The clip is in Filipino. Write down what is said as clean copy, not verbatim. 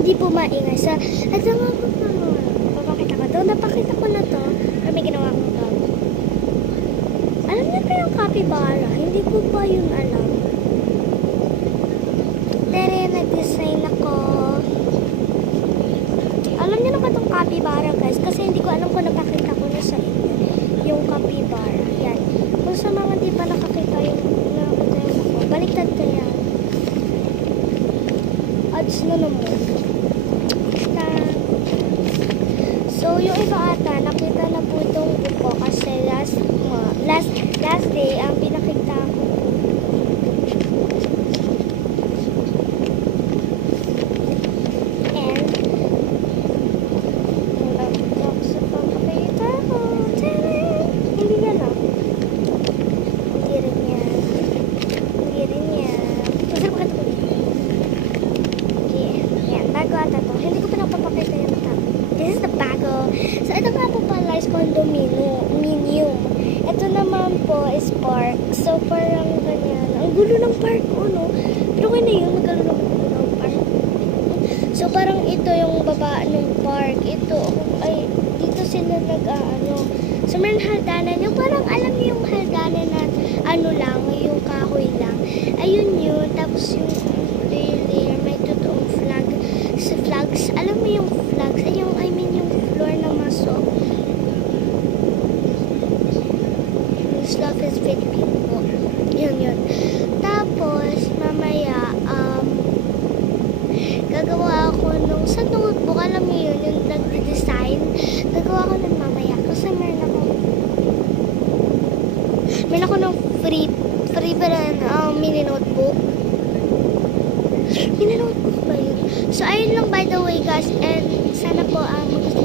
hindi po maingay. Sa, at sa mga papakita ko to, napakita ko na to, or may ginawa kong vlog. Alam niyo ba yung capybara? Hindi ko pa yun alam. Pero nag-design ako. Alam niyo na ba itong capybara, guys? Kasi hindi ko alam kung napakita ko na sa inyo. Yung capybara. Yan. Kung sa mga di pa nakakita yung baliktad ka yan. Ads na naman. So, yung iba ata, nakita na po itong buko kasi last day, ang pinakita ko. And, sa pagkakita ko, hindi yan ah. Hindi rin yan. Hindi rin yan. Masarap ka ito. Okay, yan, bago ata to. Hindi ko pa napapakita yung mata. This is the bago. So, ito nga po pala is condominium. Ito naman po is park. So, parang ganyan. Ang gulo ng park ko, no? Pero kaya na yun, nagalo naman ng park. So, parang ito yung baba ng park. Ito, ay, dito sila nag-ano. So, meron haldanan. Yung parang, alam niyo yung haldanan na ano lang, yung kahoy lang. Ayun yun. Tapos yung layer, may totoong flag. Sa flags, alam mo yung flags? Ay, yung, I mean, yung floor na maso. This love is Philippine po. Yun. Tapos, mamaya, gagawa ako nung sa notebook, alam mo yun, yung nag-design. Gagawa ko nun mamaya. Kasi meron ako ng free ba na mini notebook. Mini notebook ba yun? So, ayun lang by the way guys. And sana po, magustuhan